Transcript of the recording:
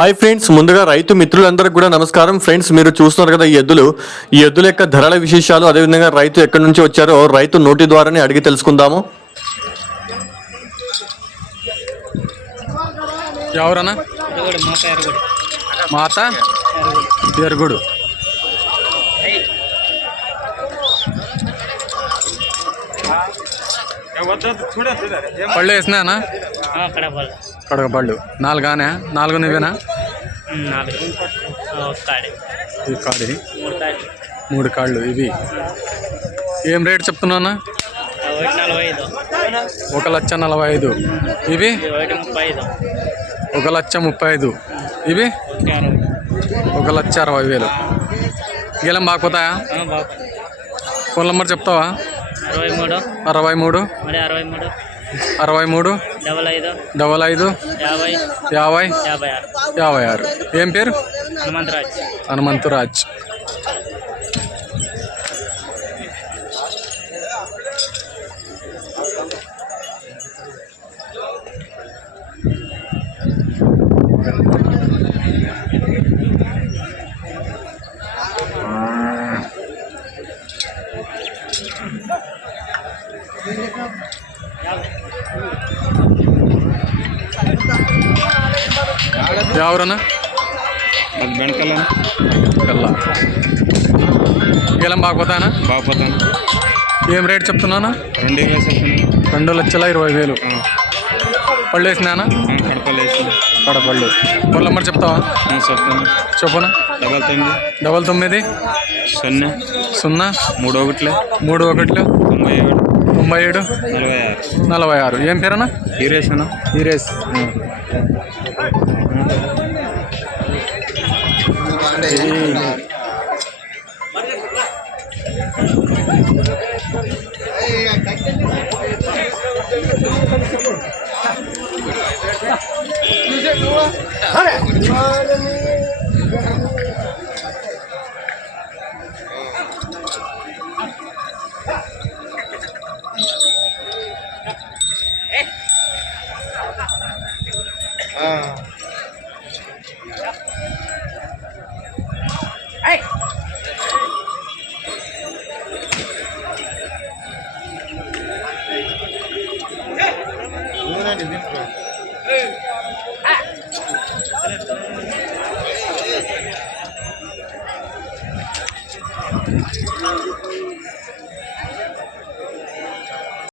Hi friends, ముందుగా రైతు మిత్రులందరికీ కూడా నమస్కారం. ఫ్రెండ్స్, మీరు చూస్తున్నారు కదా ఈ ఎద్దుల యొక్క ధరల విశేషాలు, అదేవిధంగా రైతు ఎక్కడి నుంచి వచ్చారో రైతు నోటి ద్వారానే అడిగి తెలుసుకుందాము. ఎవరన్నా మాత ఎరుగుడు పళ్ళు వేసినానా? కడగ పళ్ళు నాలుగానే? నాలుగు నువ్వేనా? ఈ కాడి మూడు కాళ్ళు. ఇవి ఏం రేట్ చెప్తున్నా? 1,45,000. ఇవి 1,35,000. ఇవి 1,60,000. గెలం బాగుపోతాయా? ఫోన్ నెంబర్ చెప్తావా? 63 63 55 56. ఏం పేరు? హనుమంతరాజ్. ఎవరన్నా? బెండకల్లా గెలం బాగుపోతానా? బాగుపోతాను. ఏం రేట్ చెప్తున్నానా? 2,20,000. పళ్ళు వేసినానా? కడపలు వేసి కడపళ్ళు. ఫోన్ నెంబర్ చెప్తావా? చెప్తాను. చెప్పునా? 99 99 0 0 31 97 46. ఏం పేరన్నా? హీరేష్ అన్న. హీరేష్.